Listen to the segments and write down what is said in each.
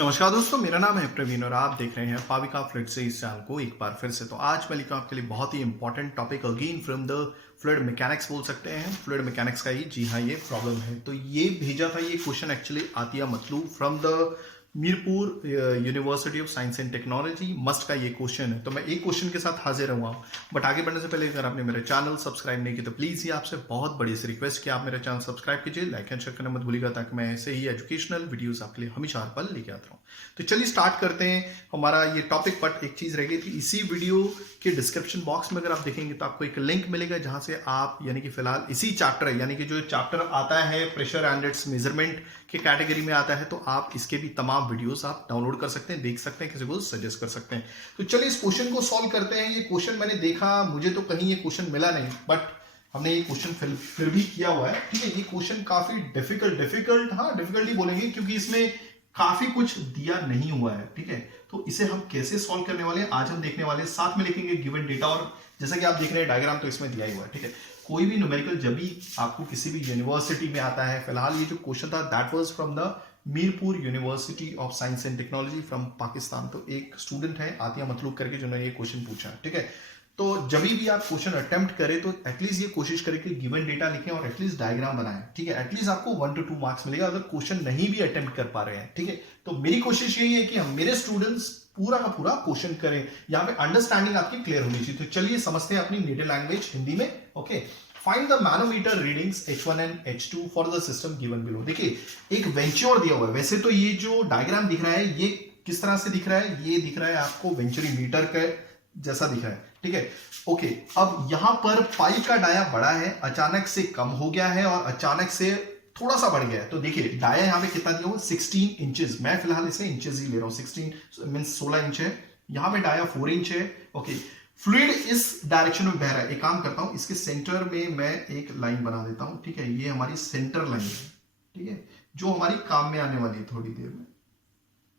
नमस्कार दोस्तों, मेरा नाम है प्रवीण और आप देख रहे हैं पाविका फ्लड से इस चैनल को एक बार फिर से। तो आज मैं लेकर आपके लिए बहुत ही important topic again from the fluid mechanics बोल सकते हैं। फ्लड मैकेनिक्स का ही जी हाँ ये प्रॉब्लम है। तो ये भेजा था, ये question actually Atiya Matlu from the Mirpur university of science and technology MUST का ये क्वेश्चन है। तो मैं एक क्वेश्चन के साथ हाजिर हुआ हूँ, बट आगे बढ़ने से पहले अगर आपने मेरा चैनल सब्सक्राइब नहीं किया तो प्लीज़ ये आपसे बहुत बड़ी सी रिक्वेस्ट कि आप मेरा चैनल सब्सक्राइब कीजिए, लाइक एंड शेयर करना मत भूलिएगा, ताकि मैं ऐसे ही एजुकेशनल वीडियोस आपके लिए हमेशा हर पल लेके आता रहूँ। तो चलिए स्टार्ट करते हैं हमारा ये टॉपिक। बट एक चीज़ रह गई थी, इसी वीडियो के डिस्क्रिप्शन बॉक्स में अगर आप देखेंगे तो आपको एक लिंक मिलेगा जहाँ से आप यानी कि फिलहाल इसी चैप्टर यानी कि जो चैप्टर आता है प्रेशर एंड इट्स मेजरमेंट के कैटेगरी में आता है, तो आप इसके भी तमाम वीडियोस आप डाउनलोड कर सकते हैं, देख सकते हैं, किसी को सजेस्ट कर सकते हैं। तो चलिए इस क्वेश्चन को सॉल्व करते हैं। ये क्वेश्चन मैंने देखा, मुझे तो कहीं ये क्वेश्चन मिला नहीं, बट हमने ये क्वेश्चन फिर भी किया हुआ है। ठीक है, ये क्वेश्चन काफी डिफिकल्ट ही बोलेंगे क्योंकि इसमें काफी कुछ दिया नहीं हुआ है। ठीक है, तो इसे हम कैसे सॉल्व करने वाले हैं आज हम देखने वाले हैं। साथ में लिखेंगे गिवन डेटा, और जैसा कि आप देख रहे हैं डायग्राम तो इसमें दिया ही हुआ है। ठीक है, कोई भी न्यूमेरिकल जब भी आपको किसी भी यूनिवर्सिटी में आता है, फिलहाल ये जो क्वेश्चन था that was from the Mirpur university of science and technology from Pakistan. तो एक स्टूडेंट है आतिया मतलूब करके जिन्होंने ये क्वेश्चन पूछा है। ठीक है, तो जब भी आप क्वेश्चन अटेम्प्ट करें तो एटलीस्ट ये कोशिश करें कि गिवन डेटा लिखें और एटलीस्ट डायग्राम बनाएं। ठीक है, एटलीस्ट आपको 1 to 2 मार्क्स मिलेगा अगर क्वेश्चन नहीं भी अटेम्प्ट कर पा रहे हैं। ठीक है, तो मेरी कोशिश यही है कि हम मेरे स्टूडेंट्स पूरा का पूरा क्वेश्चन करें, यहाँ पे अंडरस्टैंडिंग आपकी क्लियर होनी चाहिए। तो चलिए समझते हैं अपनी नेटिव लैंग्वेज हिंदी में। Okay, find the manometer readings H1 and H2 for the system given below. देखिए एक वेंचर दिया हुआ है। वैसे तो ये जो डायग्राम दिख रहा है ये किस तरह से दिख रहा है, ये दिख रहा है आपको वेंचुरी मीटर के जैसा दिख रहा है। ठीक है, ओके, अब यहां पर पाइप का डाया बड़ा है, अचानक से कम हो गया है और अचानक से थोड़ा सा बढ़ गया है। तो देखिए डाया यहां पे कितना दिया हुआ, 16 इंचेस। मैं फिलहाल इसे इंचेस ही ले रहा हूं, 16 मींस 16 इंच है। यहां पे डाया 4 इंच है। ओके, फ्लूइड इस डायरेक्शन में बह रहा है। एक काम करता हूं, इसके सेंटर में मैं एक लाइन बना देता हूं। ठीक है, ये हमारी सेंटर लाइन है। ठीक है, जो हमारी काम में आने वाली है थोड़ी देर में।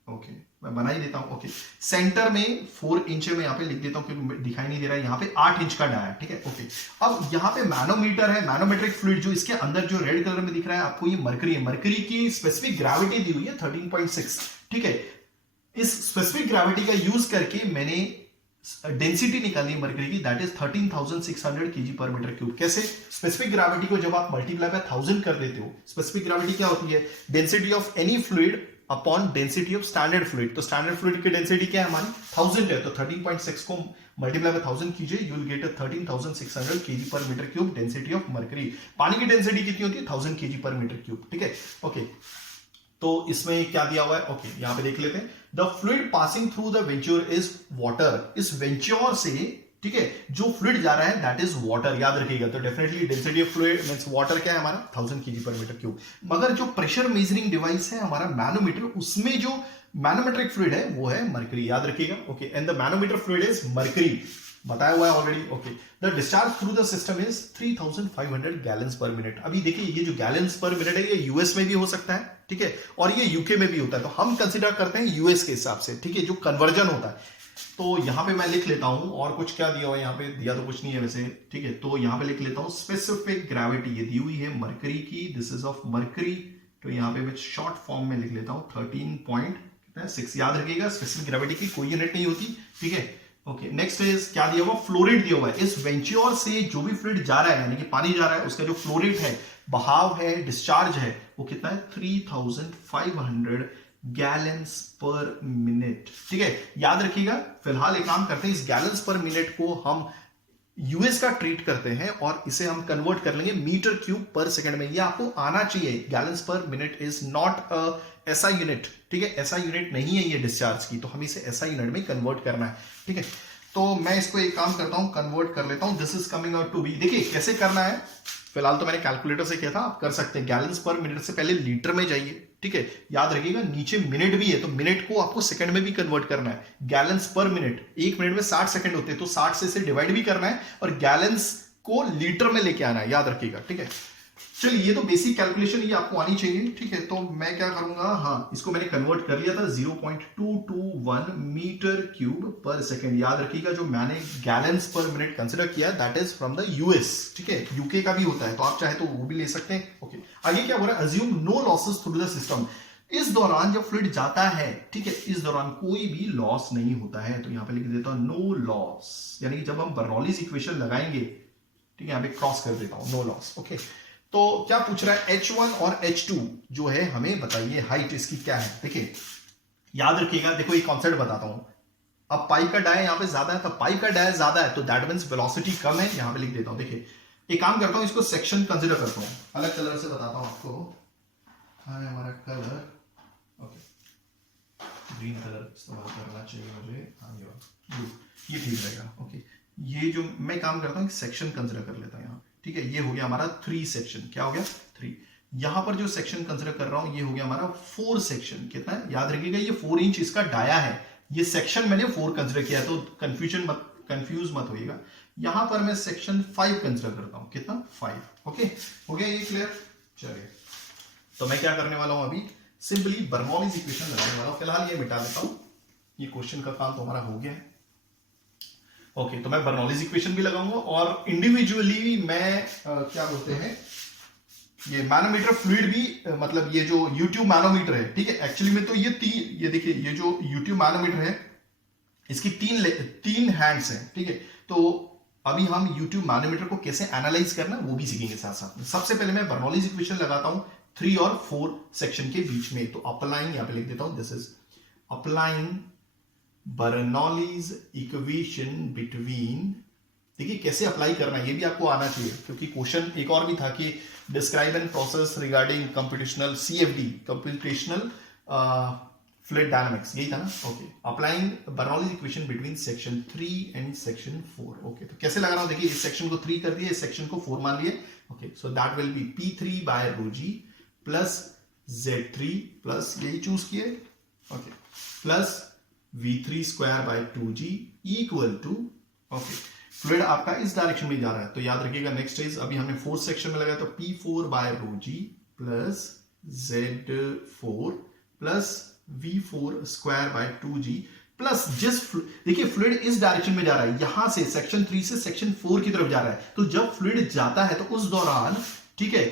ओके, मैं बना ही देता हूं। ओके, सेंटर में 4 इंच में यहाँ पे लिख देता हूं क्योंकि दिखाई नहीं दे रहा है। यहाँ पे 8 इंच का डाया है। ठीक है, ओके, अब यहाँ पे मैनोमीटर है, मैनोमेट्रिक फ्लूइड। जो इसके अंदर जो रेड कलर में दिख रहा है आपको, ये मरकरी है। मरकरी की स्पेसिफिक ग्रेविटी दी हुई है 13.6। ठीक है, इस स्पेसिफिक ग्रेविटी का यूज करके मैंने डेंसिटी निकाली मरकरी की, that is 13,600 kg per metre cube. कैसे? स्पेसिफिक ग्रेविटी को जब आप मल्टीप्लाई बाय 1000 कर देते हो, स्पेसिफिक ग्रेविटी क्या होती है, density of any fluid upon density of standard fluid. तो स्टैंडर्ड फ्लूइड की डेंसिटी क्या है हमारी 1000 है, तो 13.6 को मल्टीप्लाई बाय 1000 कीजिए, you will get 13,600 kg per metre cube density of mercury. पानी की डेंसिटी कितनी होती है 1000 kg पर मीटर क्यूब। ठीक है, ओके, तो इसमें क्या दिया हुआ है, ओके, यहां पे देख लेते हैं। The fluid passing through the venture is water. इस वेंचर से, ठीक है, जो फ्लूइड जा रहा है दैट इज वाटर, याद रखिएगा। तो definitely density of fluid means water क्या है हमारा 1000 kg पर मीटर क्यूब। मगर जो प्रेशर मेजरिंग डिवाइस है हमारा मैनोमीटर, उसमें जो मैनोमेट्रिक फ्लूइड है वो है मरकरी, याद रखिएगा। Okay, and the manometer fluid is mercury, बताया हुआ है already. Okay, the discharge through the system is 3500 gallons पर मिनट। अभी देखिए ये जो गैलन्स पर मिनट है ये यूएस में भी हो सकता है, ठीक है, और ये यूके में भी होता है। तो हम कंसीडर करते हैं यूएस के हिसाब से, ठीक है, जो कन्वर्जन होता है। तो यहां पे मैं लिख लेता हूं, और कुछ क्या दिया हुआ है यहाँ पे, दिया तो कुछ नहीं है वैसे। ठीक है, तो यहां पे लिख लेता हूं स्पेसिफिक ग्रेविटी, ये दी हुई है मरकरी की, दिस इज ऑफ मरकरी। तो यहां पे मैं शॉर्ट फॉर्म में लिख लेता हूं 13.6। याद रखिएगा स्पेसिफिक ग्रेविटी की कोई यूनिट नहीं होती। ठीक है, ओके, नेक्स्ट इज क्या दिया हुआ, फ्लोरेट दिया हुआ है। इस वेंचर से जो भी फ्लूइड जा रहा है यानी कि पानी जा रहा है, उसका जो फ्लोरेट है, बहाव है, डिस्चार्ज है, वो कितना है 3500 गैलन्स पर मिनट। ठीक है, याद रखिएगा। फिलहाल एक काम करते हैं, इस गैलन्स पर मिनट को हम यूएस का ट्रीट करते हैं और इसे हम कन्वर्ट कर लेंगे मीटर क्यूब पर सेकंड में। ये आपको आना चाहिए, गैलन्स पर मिनट इज नॉट अ ऐसा यूनिट। ठीक है, ऐसा यूनिट नहीं है ये डिस्चार्ज की, तो हमें इसे ऐसा यूनिट में कन्वर्ट करना है। ठीक है, तो मैं इसको एक काम करता हूं, कन्वर्ट कर लेता हूं। This is coming out to be, देखिए कैसे करना है। फिलहाल तो मैंने कैलकुलेटर से किया था, आप कर सकते हैं। गैलन्स पर मिनट से पहले लीटर में जाइए। ठीक है, याद रखिएगा नीचे मिनट भी है, तो मिनट को आपको सेकंड में भी कन्वर्ट करना है। गैलन्स पर मिनट, 1 मिनट में 60 सेकंड होते हैं, तो 60 से इसे डिवाइड भी करना है और गैलन्स को लीटर में लेके आना है, याद रखिएगा। ठीक है, चलिए ये तो बेसिक कैलकुलेशन ये आपको आनी चाहिए। ठीक है, तो मैं क्या करूंगा, हाँ, इसको मैंने कन्वर्ट कर लिया था 0.221 मीटर क्यूब पर सेकेंड। याद रखिएगा जो मैंने गैलन्स पर मिनट कंसिडर किया that is from the US. ठीक है, यूके का भी होता है, तो आप चाहे तो वो भी ले सकते हैं। ओके, आगे क्या हो रहा है, assume no losses through the system. इस दौरान जब फ्लूइड जाता है, ठीक है, इस दौरान कोई भी लॉस नहीं होता है, तो यहां पे लिख देता हूं नो लॉस, यानी कि जब हम बर्नौलीज इक्वेशन लगाएंगे, ठीक है, यहां पे क्रॉस कर देता हूं, नो लॉस। ओके, तो क्या पूछ रहा है, H1 और H2 जो है, हमें बताइए हाइट इसकी क्या है। देखिए याद रखिएगा, देखो एक कॉन्सेप्ट बताता हूं, अब पाई का डाय यहां पे ज्यादा है, तो पाई का डाय ज्यादा है तो दैट मींस वेलोसिटी कम है, यहां पे लिख देता हूं। देखिए एक काम करता हूं, इसको सेक्शन कंसीडर करता हूं, अलग कलर से बताता हूं आपको। हाँ हमारा कलर, ओके, ग्रीन कलर इस्तेमाल करना चाहिए मुझे, हाँ ब्लू, ये ठीक रहेगा। ओके, ये जो मैं काम करता हूँ सेक्शन कंसीडर कर लेता हूँ यहाँ, ठीक है, ये हो गया हमारा 3 सेक्शन, क्या हो गया 3। यहां पर जो सेक्शन कंसीडर कर रहा हूं ये हो गया हमारा 4 सेक्शन, कितना है याद रखिएगा, ये 4 इंच इसका डाया है, ये सेक्शन मैंने 4 कंसीडर किया, तो कंफ्यूज मत होइएगा। यहां पर मैं सेक्शन 5 कंसीडर करता हूं, कितना 5। ओके, हो गया ये क्लियर। चलिए, तो मैं क्या करने वाला हूं अभी, सिंपली बर्नौलीज इक्वेशन लगाने वाला हूं, फिलहाल ये मिटा देता हूं, ये क्वेश्चन का काम तो हमारा हो गया है। ओके, तो मैं बर्नौलीज इक्वेशन भी लगाऊंगा और इंडिविजुअली मैं क्या बोलते हैं, ये मैनोमीटर फ्लूइड भी, मतलब ये जो यूट्यूब मैनोमीटर है, ठीक है, एक्चुअली में तो ये देखिए, ये जो यूट्यूब मैनोमीटर है इसकी तीन हैंड्स हैं, ठीक है, तो अभी हम यूट्यूब मैनोमीटर को कैसे एनालाइज करना वो भी सीखेंगे साथ साथ में। सबसे पहले मैं बर्नौलीज इक्वेशन लगाता हूं 3 और 4 सेक्शन के बीच में, तो अप्लाइंग यहां पे लिख देता हूं, this is applying Bernoulli's equation between, देखिए कैसे अप्लाई करना है ये भी आपको आना चाहिए, क्योंकि क्वेश्चन एक और भी था कि describe N process regarding computational CFD, computational fluid dynamics, यही था ना। Okay, applying Bernoulli's equation between section 3 and section 4। Okay, तो कैसे लगा रहा हूं, देखिए इस सेक्शन को 3 कर दिए, इस सेक्शन को 4 मान लिए। Okay, so that will be P3 by ρg plus Z3 plus यही चूज किए, okay, plus V3 square by 2g equal to, okay, fluid आपका इस डायरेक्शन में जा रहा है, तो याद रखिएगा नेक्स्ट इज, अभी हमने 4th सेक्शन में लगाया, तो P4 by ρg plus Z4 plus V4 square by 2g plus देखिए फ्लूइड इस डायरेक्शन में जा रहा है, यहां से सेक्शन 3 से सेक्शन 4 की तरफ जा रहा है, तो जब फ्लूइड जाता है तो उस दौरान, ठीक है,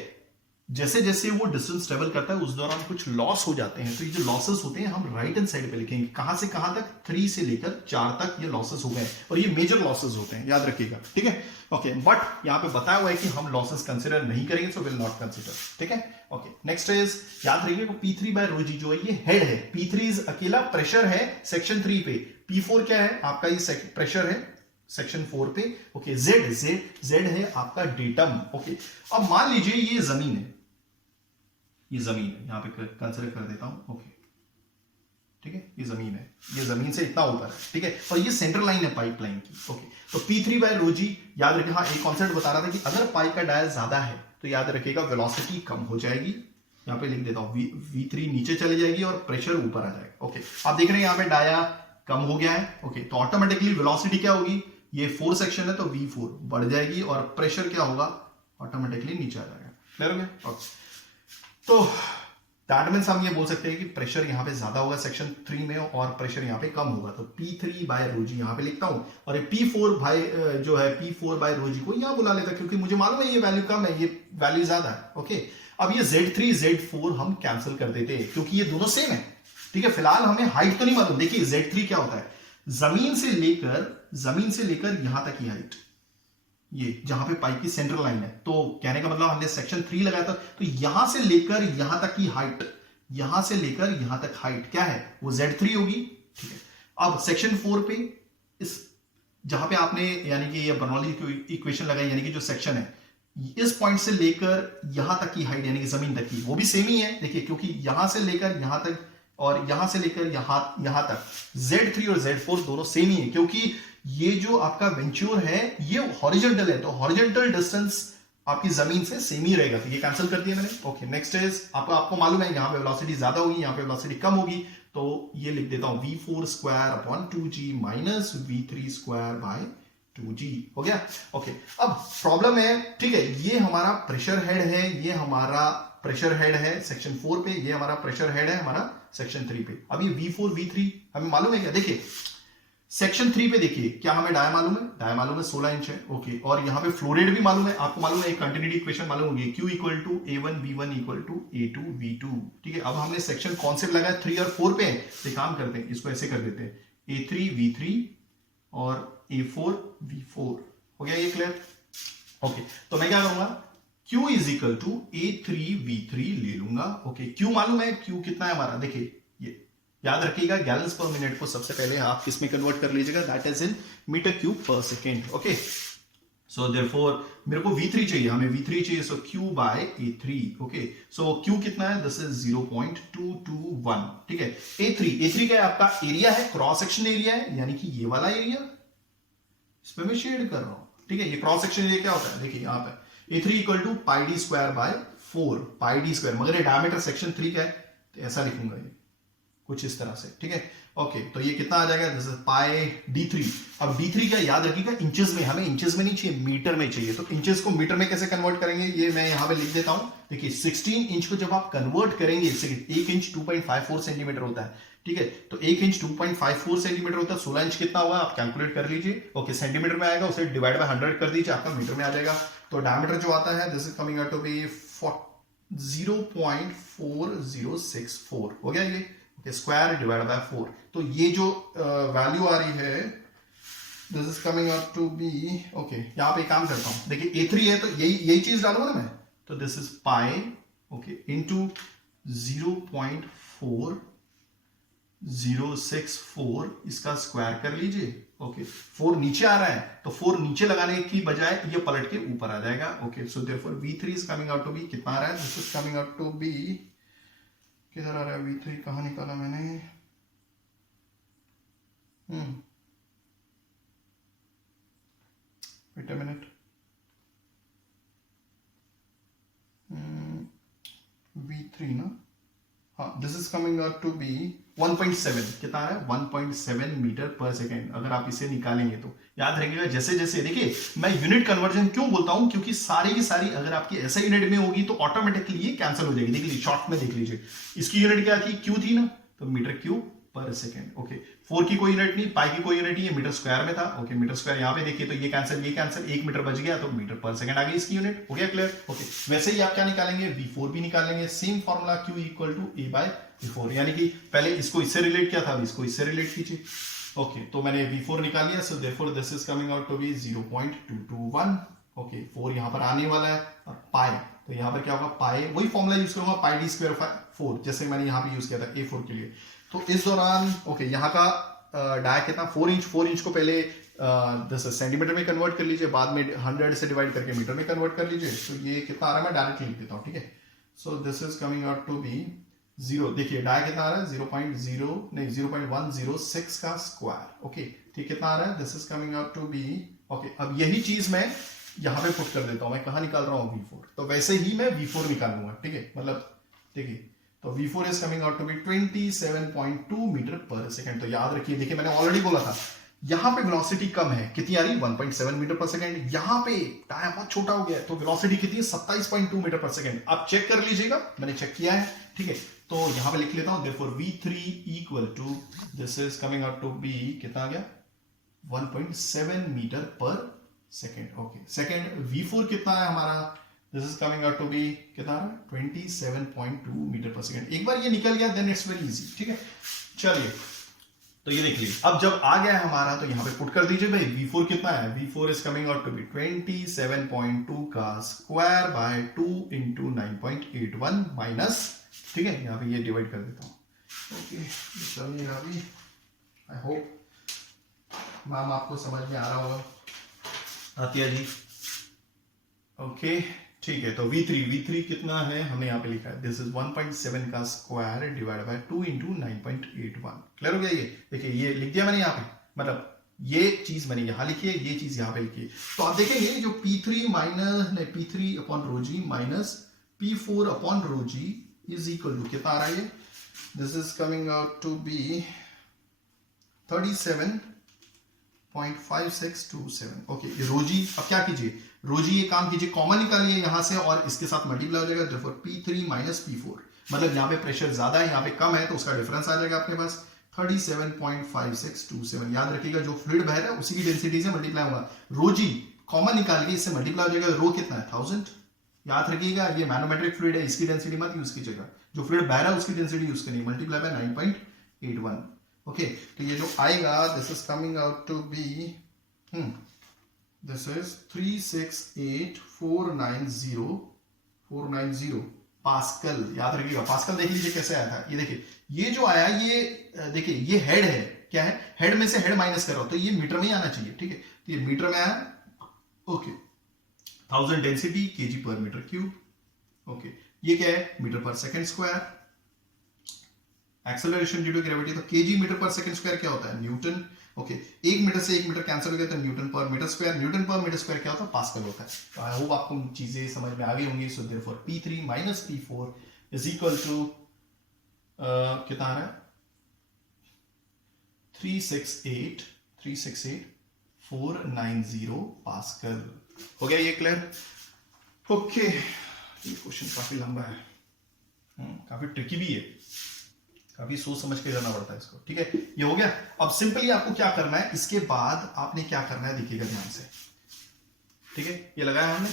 जैसे जैसे वो डिस्टेंस ट्रेवल करता है उस दौरान कुछ लॉस हो जाते हैं, तो ये जो लॉसेस होते हैं हम राइट हैंड साइड पे लिखेंगे, कहां से कहां तक, 3 से लेकर 4 तक ये लॉसेस हो गए, और ये मेजर लॉसेस होते हैं, याद रखिएगा, ठीक है। ओके, बट यहां पे बताया हुआ है कि हम लॉसेस कंसीडर नहीं करेंगे, सो विल नॉट कंसीडर, ठीक है। ओके, नेक्स्ट इज, याद रखिएगा P3 बाय ρg जो है ये हेड है, P3 इज अकेला प्रेशर है सेक्शन 3 पे, P4 क्या है आपका, ये प्रेशर है सेक्शन 4 पे। ओके, Z है आपका डेटम। ओके, अब मान लीजिए ये जमीन है, ये जमीन है, यहां पे कंसीडर कर देता हूं, ओके, ठीक है, ये जमीन है, ये जमीन से इतना ऊपर है, ठीक है, और ये सेंटर लाइन है पाइप लाइन की। ओके, तो P3 बाय ρg, याद रखिए, हाँ एक कॉन्सेप्ट बता रहा था कि अगर पाइप का डाया ज्यादा है तो याद रखिएगा वेलोसिटी कम हो जाएगी, यहां पे लिख देता हूं V3 नीचे चली जाएगी और प्रेशर ऊपर आ जाएगा। ओके, आप देख रहे हैं यहां पे डाया कम हो गया है, ओके, तो ऑटोमेटिकली वेलोसिटी क्या होगी, ये 4 सेक्शन है तो V4 बढ़ जाएगी और प्रेशर क्या होगा, ऑटोमेटिकली नीचे आ जाएगा। क्लियर हो गया। तो दैट मींस हम ये बोल सकते हैं कि प्रेशर यहां पे ज्यादा होगा सेक्शन 3 में और प्रेशर यहां पे कम होगा, तो P3 बाय ρg यहां पे लिखता हूं, और ये P4 बाय जो है P4 बाय ρg को यहां बुला लेता, क्योंकि मुझे मालूम है ये वैल्यू कम है, ये वैल्यू ज्यादा है। ओके, अब ये Z3 Z4 हम कैंसिल कर देते हैं क्योंकि ये दोनों सेम है, ठीक है। फिलहाल हमें हाइट तो नहीं मालूम, देखिए Z3 क्या होता है, जमीन से लेकर यहां तक की हाइट, ये जहां पे पाइप की सेंट्रल लाइन है, तो कहने का मतलब हमने सेक्शन 3 लगाया था, तो यहां से लेकर यहां तक की हाइट, यहां से लेकर यहां तक हाइट क्या है, वो Z3 होगी, ठीक है। अब सेक्शन 4 पे इस जहां पे आपने यानी कि ये बर्नौली इक्वेशन लगाई, यानी कि जो सेक्शन है इस पॉइंट से लेकर यहां तक की हाइट यानी कि जमीन तक की, वो भी सेम ही है, देखिए, क्योंकि यहां से लेकर यहां तक और यहां से लेकर यहां तक Z3 और Z4 दोनों सेम ही है, क्योंकि ये जो आपका वेंचूर है ये हॉरिजॉन्टल है, तो हॉरिजॉन्टल डिस्टेंस आपकी जमीन से सेम ही रहेगा, तो ये कैंसिल कर दिया मैंने। ओके, नेक्स्ट इज, आपको मालूम है यहां पे वेलोसिटी ज्यादा होगी, यहां पे वेलोसिटी कम होगी, तो ये लिख देता हूं V4 square upon 2g minus V3 square by 2g, हो गया। ओके, अब प्रॉब्लम है, ठीक है, ये हमारा प्रेशर हेड है, ये हमारा प्रेशर हेड है सेक्शन 4 पे, ये हमारा प्रेशर हेड है हमारा सेक्शन 3 पे। अब ये V4 V3 हमें मालूम है क्या, देखिए सेक्शन 3 पे देखिए क्या हमें डाया मालूम है, डाया मालूम है 16 इंच है, ओके। और यहाँ पे फ्लो रेट भी मालूम है, आपको मालूम है एक कंटिन्यूटी इक्वेशन मालूम होगी, Q equal to A1V1 equal to A2V2, ठीक है। अब हमने सेक्शन कॉन्सेप्ट लगाया 3 और 4 पे, तो काम करते हैं, इसको ऐसे कर देते हैं A3V3 और A4V4, हो गया ये क्लियर, ओके। तो मैं क्या करूंगा, Q is equal to A3V3 ले लूंगा, ओके। Q मालूम है, Q कितना है हमारा, देखिए ये याद रखिएगा, गैलन्स पर मिनट को सबसे पहले आप किस में कन्वर्ट कर लीजिएगा, that is in metre cube per second, okay. So therefore मेरे को V3 चाहिए, हमें V3 चाहिए, so Q by A3, okay. So Q कितना है, दिस इज 0.221, ठीक है। A3 क्या है, आपका एरिया है, क्रॉस सेक्शन एरिया है, यानी कि ये वाला एरिया, इस पे मैं शेड कर रहा हूं, ठीक है। ये क्रॉस सेक्शन एरिया क्या होता है, देखिए यहाँ पे A3 equal to pi D square by 4, pi D square, मगर ये डायमीटर सेक्शन 3 का है, तो ऐसा लिखूंगा ये कुछ इस तरह से, ठीक है, ओके। तो ये कितना आ जाएगा, दिस इज पाई D3। अब D3 क्या याद रखिएगा, इंचेस में, हमें इंचेस में नहीं चाहिए, मीटर में चाहिए, तो इंचेस को मीटर में कैसे कन्वर्ट करेंगे, ये मैं यहां पे लिख देता हूं। देखिए 16 इंच को जब आप कन्वर्ट करेंगे, एक इंच 2.54 सेंटीमीटर होता है, ठीक है। तो एक इंच 2.54 सेंटीमीटर होता है, 16 इंच कितना हुआ आप कैलकुलेट कर लीजिए, ओके। सेंटीमीटर में आएगा, उसे डिवाइड बाय 100 कर दीजिए, आपका मीटर में आ जाएगा। तो डायमीटर जो आता है, this is coming out to be 0.4064, हो गया ये, स्क्वायर डिवाइड बाय 4। तो ये जो वैल्यू आ रही है, this is coming out to be, okay. यहां पे काम करता हूं, देखिए A3 है तो यही चीज डालूंगा ना मैं, तो this is pi, okay, into 0.4064, इसका स्क्वायर कर लीजिए, ओके। 4 नीचे आ रहा है, तो 4 नीचे लगाने की बजाय ये पलट के ऊपर आ जाएगा, okay. So therefore V3 is coming out to be, कितना आ रहा है, this is coming out to be, किधर आ रहा है V3, कहां निकाला मैंने, वेट अ मिनट, V3 ना, हाँ, this is coming out to be 1.7, कितना है 1.7 मीटर पर सेकेंड। अगर आप इसे निकालेंगे तो याद रखिएगा, जैसे जैसे देखिए मैं यूनिट कन्वर्जन क्यों बोलता हूं, क्योंकि सारी की सारी अगर आपकी ऐसा यूनिट में होगी तो ऑटोमेटिकली ये कैंसिल हो जाएगी। देख लीजिए शॉर्ट में देख लीजिए, इसकी यूनिट क्या थी, Q थी ना, तो metre cube per second, okay. 4 की कोई यूनिट नहीं, पाई की कोई यूनिट नहीं, ये मीटर स्क्वायर में था, ओके। मीटर स्क्वायर यहाँ पे देखिए तो ये कैंसिल 1 मीटर बच गया, तो मीटर पर सेकंड आ गई इसकी यूनिट, हो गया क्लियर, ओके। वैसे ही आप क्या निकालेंगे, V4 भी निकालेंगे, same formula Q equal to A by V4, यानी कि पहले इसको इससे रिलेट किया था, अब इसको इससे रिलेट कीजिए, ओके। तो मैंने V4 निकाल लिया, so therefore this is coming out to be 0.221, okay. 4 यहाँ पर आने वाला है, और पाई, तो यहाँ पर क्या होगा, पाई, वही फॉर्मूला यूज करूंगा, पाई डी स्क्वायर 4, जैसे मैंने यहाँ पे यूज किया था A4 के लिए। तो इस दौरान, ओके, यहाँ का डाया कितना, 4 इंच को पहले 10 सेंटीमीटर में कन्वर्ट कर लीजिए, बाद में 100 से डिवाइड करके मीटर में कन्वर्ट कर लीजिए। तो ये कितना आ रहा है, मैं डायरेक्ट लिख देता हूँ, ठीक है। So this is coming out to be 0, देखिए डाया कितना आ रहा है, 0.106 का स्क्वायर, ओके, ठीक, कितना आ रहा है, this is coming out to be, okay. अब यही चीज मैं यहाँ पे पुट कर देता हूँ, मैं कहाँ निकाल रहा हूँ, V4, तो वैसे ही मैं V4 निकालूंगा, ठीक है, मतलब देखिए, तो V4 is coming out to be 27.2 metre per second. तो याद रखिए, देखिए मैंने ऑलरेडी बोला था, यहां पे वेलोसिटी कम है, कितनी आ रही है, 1.7 मीटर पर सेकंड। यहां पे टायर बहुत छोटा हो गया है, तो वेलोसिटी कितनी है, 27.2 मीटर पर सेकंड। आप चेक कर लीजिएगा, मैंने चेक किया है, ठीक है। तो यहां पे लिख लेता हूं, therefore V3 equal to, this is coming out to be, कितना आ गया, 1.7 metre per second, okay. Second V4 कितना है हमारा, this is coming out to be, कितना 27.2 मीटर पर सेकंड। एक बार ये निकल गया, देन इट्स वेरी इजी, ठीक है। चलिए, तो ये देख लीजिए, अब जब आ गया है हमारा, तो यहां पे पुट कर दीजिए भाई, V4 कितना है, V4 is coming out to be 27.2 का स्क्वायर बाय 2 इंटू 9.81 माइनस, ठीक है, यहां पे ये डिवाइड कर देता हूं, ओके। चलिए अभी, आई होप मैम आपको समझ में आ रहा होगा, आतिया जी, ओके, ठीक है। तो V3 कितना है, हमने यहाँ पे लिखा है, दिस इज 1.7 का square divide by 2 into 9.81, clear हो गया। ये देखिए, ये लिख दिया मैंने यहाँ पे, मतलब ये चीज मैंने यहाँ लिखी है, ये चीज यहाँ पे लिखी है। तो आप देखेंगे जो P3 upon rho g minus P4 upon rho g is equal to कितना आ रहा है, ये this is coming out to be 37.5627, okay. Rho g, अब क्या कीजिए, रोजी ये काम कीजिए, कॉमन निकालिए यहां से और इसके साथ मल्टीप्लाई हो जाएगा, देयरफॉर P3 माइनस P4, मतलब यहाँ पे प्रेशर ज्यादा है, यहाँ पे कम है, तो उसका डिफरेंस आ जाएगा आपके पास 37.5627। याद रखिएगा जो फ्लूइड बह रहा है उसी की डेंसिटी से मल्टीप्लाई होगा। रो जी कॉमन निकाल के इससे मल्टीप्लाई हो जाएगा। रो कितना है 1000। याद रखिएगा ये मैनोमेट्रिक फ्लूइड है, इसकी डेंसिटी मत यूज कीजिएगा, जो फ्लूइड बह रहा है उसकी डेंसिटी यूज करनी, मल्टीप्लाई बाय 9.81। ओके, तो ये जो आएगा this is coming out to be this is 368,490 pascal. याद रखिएगा पास्कल देख लीजिए कैसे आया था। ये देखिए ये जो आया ये देखिए ये हेड है, क्या है, हेड में से हेड माइनस कर रहा हो तो ये मीटर में ही आना चाहिए। ठीक है, तो ये मीटर में आया। Okay, 1000 density KG per metre cube. Okay, ये क्या है, metre per second square. Acceleration due to gravity, तो KG metre per second square क्या होता है, न्यूटन। ओके, एक मीटर से एक मीटर कैंसिल हो गया तो न्यूटन पर मीटर स्क्वायर। न्यूटन पर मीटर स्क्वायर क्या होता है, पास्कल होता है। तो आई होप आपको चीजें समझ में आ गई होंगी। So therefore P3 minus P4 is equal to कितना आ रहा है 368,490 पास्कल। हो गया ये क्लियर। ओके, ये क्वेश्चन काफी लंबा है, काफी ट्रिकी भी है, काफी सोच समझ के करना पड़ता है इसको। ठीक है, ये हो गया। अब सिंपली आपको क्या करना है, इसके बाद आपने क्या करना है देखिएगा ध्यान से। ठीक है, ये लगाया हमने।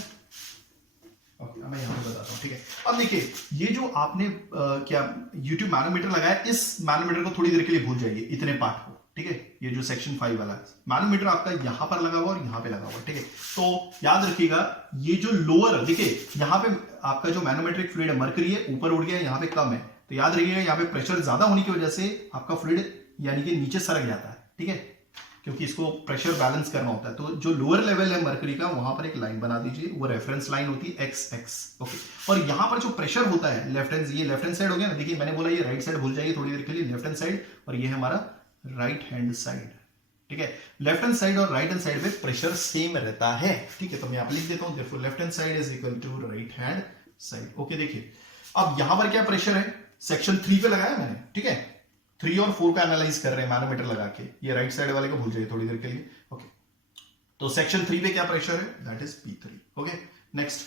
ओके, मैं यहां पे बताता हूं। ठीक है, अब देखिए ये जो आपने क्या YouTube मैनोमीटर लगाया, इस मैनोमीटर को थोड़ी देर के लिए भूल जाइए, इतने पार्ट को। ठीक है, ये जो सेक्शन 5 वाला मैनोमीटर आपका यहां पर लगा हुआ और यहां पे लगा हुआ। ठीक है, तो याद रखिएगा ये जो लोअर देखिए यहां पे आपका जो मैनोमेट्रिक फ्लूइड है मरकरी है, ऊपर उड़ गया, यहां पे कम है। तो याद रखिएगा यहाँ पे प्रेशर ज्यादा होने की वजह से आपका फ्लूइड यानी कि नीचे सरक जाता है। ठीक है, क्योंकि इसको प्रेशर बैलेंस करना होता है। तो जो लोअर लेवल है मरकरी का वहां पर एक लाइन बना दीजिए, वो रेफरेंस लाइन होती है XX। ओके, और यहां पर जो प्रेशर होता है लेफ्ट हैंड, ये लेफ्ट हैंड साइड हो गया ना। देखिए मैंने बोला ये राइट साइड भूल जाइए थोड़ी देर के लिए, लेफ्ट हैंड साइड, और ये है हमारा राइट हैंड साइड। ठीक है, लेफ्ट हैंड साइड और राइट हैंड साइड में प्रेशर सेम रहता है। ठीक है, तो मैं यहाँ पे लिख देता हूं therefore left hand side is equal to right hand side. Okay, देखिए अब यहां पर क्या प्रेशर है, सेक्शन 3 पे लगाया मैंने। ठीक है, 3 और 4 का एनालाइज कर रहे हैं मैनोमीटर लगा के। ये राइट साइड वाले को भूल जाइए थोड़ी देर के लिए। ओके, तो सेक्शन 3 पे क्या प्रेशर है, that is P3। Okay, next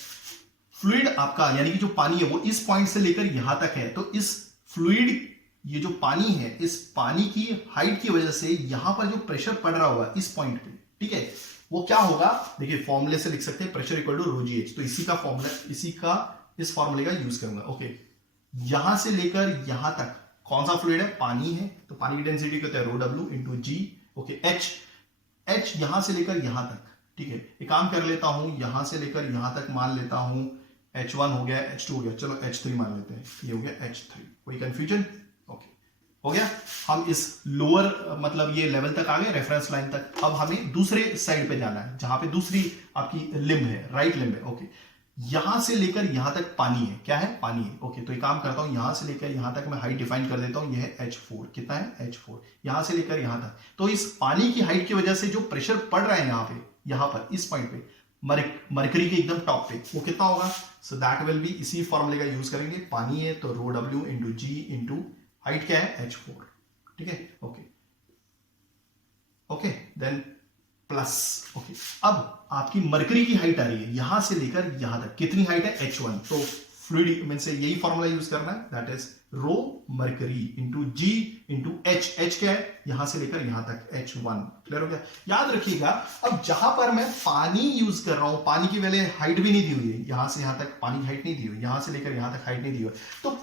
fluid आपका यानी कि जो पानी है वो इस पॉइंट से लेकर यहां तक है। तो इस फ्लूइड ये जो पानी है, इस पानी की हाइट की वजह से यहां पर जो प्रेशर पड़ रहा होगा इस पॉइंट पे, ठीक है, वो क्या होगा, देखिए फॉर्मूले से लिख सकते हैं pressure equal to rho G H. तो इसी का फॉर्मूला, इस फॉर्मूले का यूज करूंगा। ओके, यहां से लेकर यहां तक कौन सा फ्लूइड है, पानी है, तो पानी की डेंसिटी कहते हैं रो डब्ल्यू इंटू जी। ओके, एच यहां से लेकर यहां तक। ठीक है, एक काम कर लेता हूं, यहां से लेकर यहां तक मान लेता हूं H1 हो गया, H2 हो गया, चलो H3 मान लेते हैं, ये हो गया H3। कोई कंफ्यूजन? ओके, हो गया। हम इस लोअर मतलब ये लेवल तक आ गए, रेफरेंस लाइन तक। अब हमें दूसरे साइड पे जाना है जहां पे दूसरी आपकी लिम्ब है, राइट लिम्ब है। ओके, यहां से लेकर यहां तक पानी है, क्या है, पानी है। ओके, तो एक काम करता हूं, यहां से लेकर यहां तक मैं हाइट डिफाइन कर देता हूं, यह है H4। कितना है, H4। यहां से लेकर यहां तक, तो इस पानी की हाइट की वजह से जो प्रेशर पड़ रहा है यहां पे, यहां पर इस पॉइंट पे मरकरी के एकदम टॉप पे, वो कितना होगा, सो दैट विल बी, इसी फॉर्मूले का यूज करेंगे। पानी है तो rho W into G into height क्या है, H4। ठीक है, okay okay, then plus. Okay, अब आपकी मरकरी की हाइट आ रही है यहां से लेकर यहां तक, कितनी हाइट है, H1। तो फ्लूइड में से यही फॉर्मूला यूज करना है, that is rho mercury into G into H क्या है, यहां से लेकर यहां तक H1। क्लियर हो गया। याद रखिएगा अब जहां पर मैं पानी यूज कर रहा हूं, पानी की वैल्यू हाइट भी नहीं दी हुई है, यहां से यहां तक पानी की हाइट नहीं दी हुई, यहां से लेकर यहां तक हाइट नहीं दी हुई, तो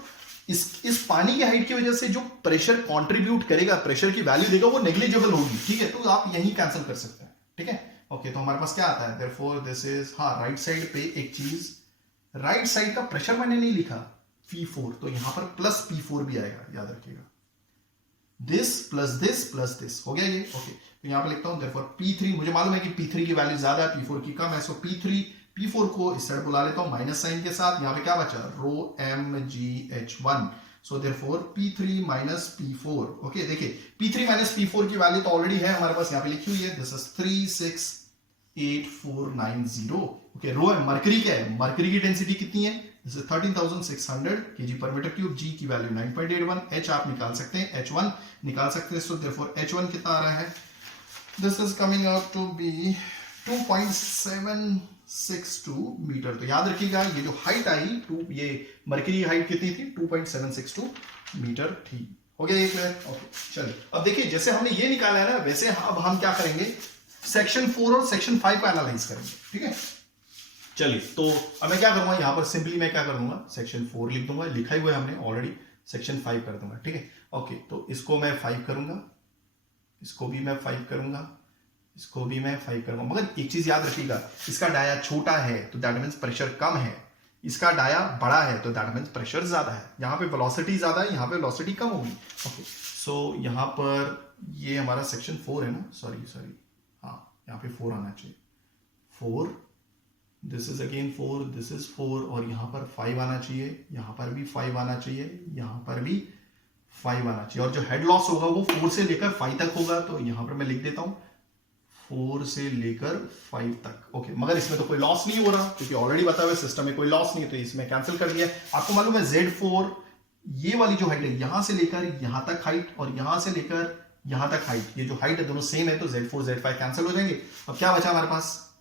इस पानी की हाइट की वजह से जो प्रेशर कंट्रीब्यूट करेगा, प्रेशर की वैल्यू देगा, वो नेग्लिजिबल होगी। ठीक है, तो आप यही कैंसिल कर सकते हैं। ठीक है, ओके, तो हमारे पास क्या आता है, देयरफॉर दिस इज, हाँ राइट साइड पे एक चीज, राइट साइड का प्रेशर मैंने नहीं लिखा P4, तो यहां पर प्लस P4 भी आएगा, याद रखिएगा। This plus this plus this हो गया ये। ओके, तो यहां पर लिखता हूं देयरफॉर P3, मुझे मालूम है कि P3 की वैल्यू ज्यादा है, P4 की कम है, सो P4 को इस साइड बुला लेता हूं माइनस साइन के साथ। यहां पे क्या बचा, रो mgh1। सो therefore P3 minus P4। Okay, देखिए P3 माइनस P4 की वैल्यू तो ऑलरेडी है हमारे पास, यहां पे लिखी हुई है, दिस इज 368,490। ओके, रो है, मरकरी क्या है, मरकरी की डेंसिटी कितनी है, this is 13,600 kg per metre cube. जी की वैल्यू 9.81, H आप निकाल सकते हैं, H1 निकाल सकते हैं। सो देयरफोर H1 कितना आ रहा है, this is coming out to be 2.762 metre. तो याद रखिएगा ये जो हाइट आई, ये मरकरी हाइट कितनी थी, 2.762 मीटर थी। हो गया ये क्लियर? ओके चलिए, अब देखिए जैसे हमने ये निकाला है ना, वैसे अब हम क्या करेंगे, सेक्शन 4 और सेक्शन 5 का एनालाइज करेंगे। ठीक है, चलिए तो अब मैं क्या करूंगा, यहां पर सिंपली मैं क्या करूंगा, सेक्शन 4 लिख दूंगा, लिखा ही हुआ है हमने ऑलरेडी, सेक्शन 5 कर दूंगा। ठीक है, ओके तो इसको मैं 5 करूंगा, इसको भी मैं 5 करूंगा, इसको भी मैं 5 करूंगा। मगर एक चीज याद रखिएगा, इसका डाया छोटा है तो दैट मीन्स प्रेशर कम है, इसका डाया बड़ा है तो दैट मीन्स प्रेशर ज्यादा है। यहां पे वेलोसिटी ज्यादा है, यहां पे वेलोसिटी कम होगी। ओके सो यहां पर ये हमारा सेक्शन 4 है ना, सॉरी हाँ यहाँ पे 4 आना चाहिए, 4, this is again 4, this is 4, और यहां पर 5 आना चाहिए, यहां पर भी 5 आना चाहिए, यहां पर भी 5 आना चाहिए, और जो हेड लॉस होगा वो 4 से लेकर 5 तक होगा। तो यहां पर मैं लिख देता हूं 4 से लेकर 5 तक। ओके मगर इसमें तो कोई लॉस नहीं हो रहा, क्योंकि ऑलरेडी बताया हुआ सिस्टम में कोई लॉस नहीं है, तो इसमें कैंसिल कर दिया। आपको मालूम है Z4 ये वाली जो हाइट है, यहां से लेकर यहां तक हाइट और यहां से लेकर यहां तक हाइट, ये जो हाइट है दोनों सेम है, तो Z4 Z5 कैंसिल हो जाएंगे। अब क्या बचा हमारे पास?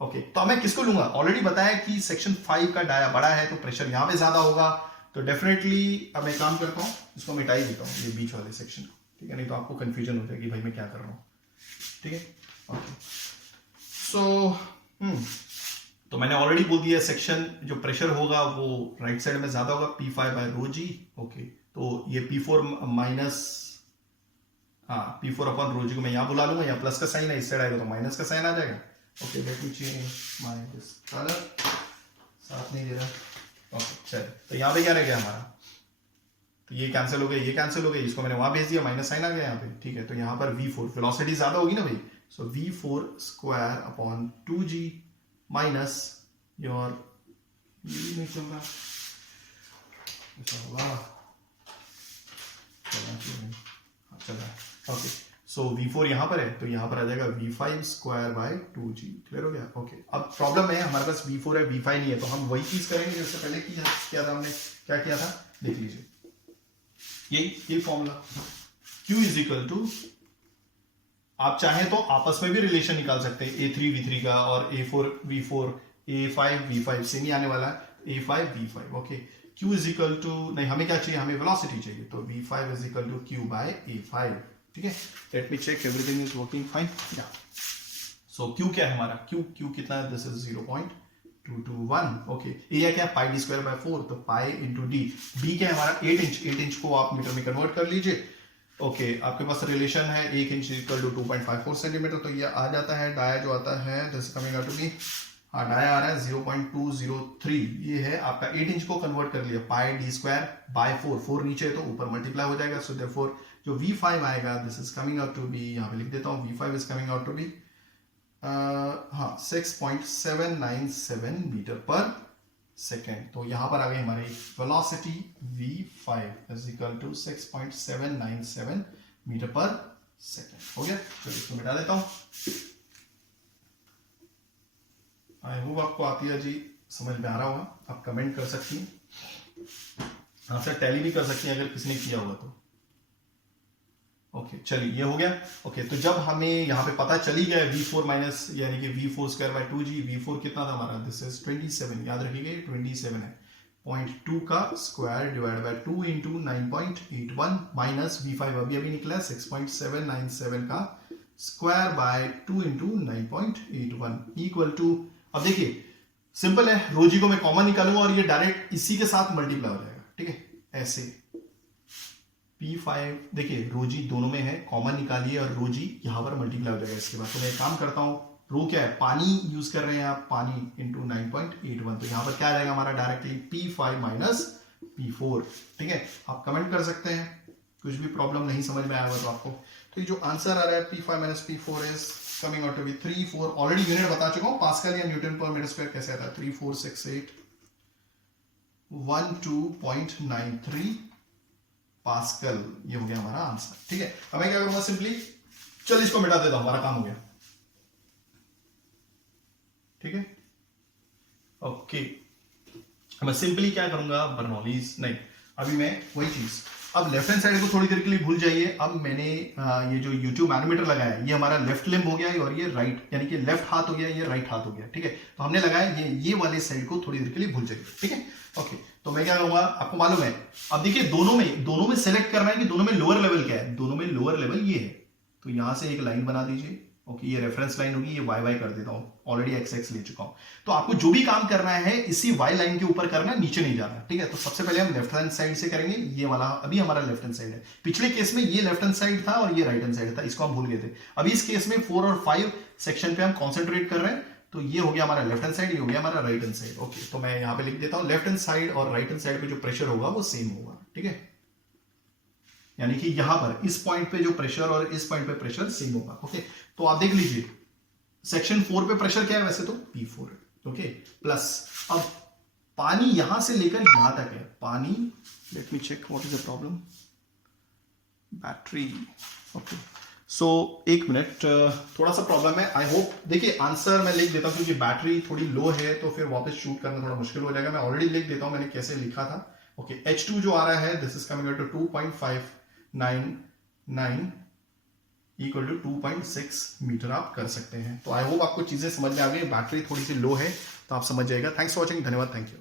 ओके तो मैं किसको लूंगा, ऑलरेडी बताया कि सेक्शन 5 का डाया बड़ा है तो प्रेशर यहां पे ज्यादा होगा, तो डेफिनेटली अब मैं काम करता हूं, इसको मिटा ही देता हूं ये बीच वाले सेक्शन को। ठीक है, नहीं तो आपको कंफ्यूजन हो जाएगी भाई मैं क्या कर रहा हूं। ठीक है, ओके सो तो मैंने ऑलरेडी बोल दिया सेक्शन जो प्रेशर होगा वो राइट साइड में ज्यादा होगा, P5 बाय रो जी। ओके तो ये P4 माइनस, हाँ P4 अपॉन रो जी को मैं यहां बुला लूंगा, यहाँ प्लस का साइन है, इस साइड आएगा तो माइनस का साइन आ जाएगा। Okay let me change my this colour, साथ नहीं दे रहा। ओके चलिए तो यहाँ पे क्या रह गया हमारा, तो ये कैंसिल हो गया, ये कैंसिल हो गया, इसको मैंने वहां भेज दिया, माइनस साइन आ गया यहाँ पे। ठीक है, तो यहाँ पर V4 वेलोसिटी ज्यादा होगी ना भाई, सो V4 square upon 2G minus your, ये नहीं चल रहा, चल रहा है। ओके सो V4 यहां पर है तो यहां पर आ जाएगा V5 square by 2G। Clear हो गया? ओके अब प्रॉब्लम है हमारे पास V4 है, V5 नहीं है, तो हम वही चीज करेंगे जैसे पहले किया था हमने। क्या किया था देख लीजिए, ये formula Q is equal to, आप चाहें तो आपस में भी रिलेशन निकाल सकते हैं A3 V3 का, और A4 V4, A5 V5 से नहीं आने वाला है, A5 V5। Okay Q is equal to, नहीं हमें क्या चाहिए, हमें वेलोसिटी चाहिए, तो V5 is equal to Q by A5। ठीक है, let me check everything is working fine. या सो Q क्या है हमारा, Q कितना है, दिस इज 0.221। ओके एरिया क्या है, पाई डी स्क्वायर बाय 4, तो पाई इंटू डी। डी क्या है हमारा 8 इंच, 8 इंच को आप मीटर में कन्वर्ट कर लीजिए। ओके आपके पास रिलेशन है 1 इंच इक्वल टू 2.54 सेंटीमीटर, तो ये आ जाता है, डाया जो आता है this coming out to be, हाँ डाया आ रहा है 0.203, ये है आपका 8 इंच को कन्वर्ट कर लिया, पाई डी स्क्वायर बाय 4 नीचे है तो ऊपर मल्टीप्लाई हो जाएगा, सो देयरफॉर जो V5 आएगा this is coming out to be, यहाँ पे लिख देता हूँ V5 is coming out to be हाँ 6.797 मीटर पर सेकेंड। तो यहां पर आ गई हमारी velocity V5 is equal to 6.797 metre per second. हो गया, चलिए इसको मिटा देता हूं। आई होप आपको आती है जी, समझ में आ रहा होगा, आप कमेंट कर सकती हैं, आपसे टैली भी कर सकती हैं अगर किसी ने किया होगा तो। ओके चलिए ये हो गया। ओके तो जब हमें यहाँ पे पता चली गया V4 माइनस यानी कि V4 square by 2G, V4 कितना था हमारा, दिस इज 27, याद रखिएगा 27 है, 0.2 का square divide by 2 into 9.81 minus V5 अभी निकला 6.797 का square by 2 into 9.81 equal to, अब देखिए सिंपल है, रोजी को मैं कॉमन निकालूंगा और ये डायरेक्ट इसी के साथ मल्टीप्लाई हो जाएगा। ठीक है, ऐसे P5 देखिए रोजी दोनों में है, कॉमन निकालिए और रोजी यहां पर मल्टीप्लाई हो जाएगा इसके बाद। तो मैं एक काम करता हूं, रो क्या है, पानी यूज कर रहे हैं आप, पानी इंटू 9.81, तो यहां पर क्या आ जाएगा हमारा डायरेक्टली P5 माइनस P4। ठीक है, आप कमेंट कर सकते हैं, कुछ भी प्रॉब्लम नहीं समझ में आया हुआ तो आपको। तो ये जो आंसर आ रहा है P5 minus P4 is coming out to be 34, already unit बता चुका हूं, पास्कल या न्यूटन पर मीटर स्क्वायर कैसे आता है, 3468 12.93 पास्कल। ये हो गया हमारा आंसर। ठीक है, अब मैं क्या करूंगा, सिंपली चल इसको मिटा देता हूं, हमारा काम हो गया। ठीक है, ओके मैं सिंपली क्या करूंगा, बर्नौलीज नहीं, अभी मैं वही चीज अब लेफ्ट हैंड साइड को थोड़ी देर के लिए भूल जाइए। अब मैंने ये जो YouTube मैनोमीटर लगाया है, ये हमारा लेफ्ट लिम्ब हो गया और ये राइट, यानी कि लेफ्ट हाथ हो गया, ये राइट हाथ हो गया, ठीक है। तो हमने लगाया ये वाले साइड को थोड़ी देर के लिए भूल जाइए, ठीक है। ओके, तो मैं क्या करूंगा, आपको मालूम है, अब देखिए दोनों में सेलेक्ट करना है कि दोनों में लोअर लेवल क्या है। दोनों में लोअर लेवल ये है, तो यहां से एक लाइन बना दीजिए। ओके, ये रेफरेंस लाइन होगी, ये वाई वाई कर देता हूं, ऑलरेडी एक्स एक्स ले चुका हूं। तो आपको जो भी काम करना है इसी वाई लाइन के ऊपर करना है, नीचे नहीं जाना, ठीक है। तो सबसे पहले हम लेफ्ट हैंड साइड से करेंगे, ये वाला अभी हमारा लेफ्ट हैंड साइड है। पिछले केस में ये लेफ्ट हैंड साइड था और ये राइट हैंड साइड था, इसको हम भूल गए थे। अभी इस केस में 4 और 5 सेक्शन पे हम कॉन्सेंट्रेट कर रहे हैं। तो ये हो गया हमारा लेफ्ट हैंड साइड, ये हो गया हमारा राइट हैंड साइड। ओके, तो मैं यहां पे लिख देता हूं लेफ्ट हैंड साइड और राइट हैंड साइड पे जो प्रेशर होगा वो सेम होगा, ठीक है। यानी कि यहां पर इस पॉइंट पे जो प्रेशर और इस पॉइंट पे प्रेशर सेम होगा। ओके, तो आप देख लीजिए सेक्शन 4 पे प्रेशर क्या है, वैसे तो P4 है। ओके, प्लस अब पानी यहां से लेकर यहां तक है। पानी, let me check what is the problem, battery. Okay, so एक मिनट, थोड़ा सा प्रॉब्लम है। आई होप, देखिए आंसर मैं लिख देता हूं क्योंकि बैटरी थोड़ी लो है तो फिर वापस शूट करना थोड़ा मुश्किल हो जाएगा। मैं ऑलरेडी लिख देता हूं मैंने कैसे लिखा था। ओके, H2 जो आ रहा है, this is coming to 2.599 equal to 2.6 metre आप कर सकते हैं। तो आई होप आपको चीजें समझ में आ गई। बैटरी थोड़ी सी लो है तो आप समझ जाएगा। थैंक्स फॉर वॉचिंग, धन्यवाद, थैंक यू।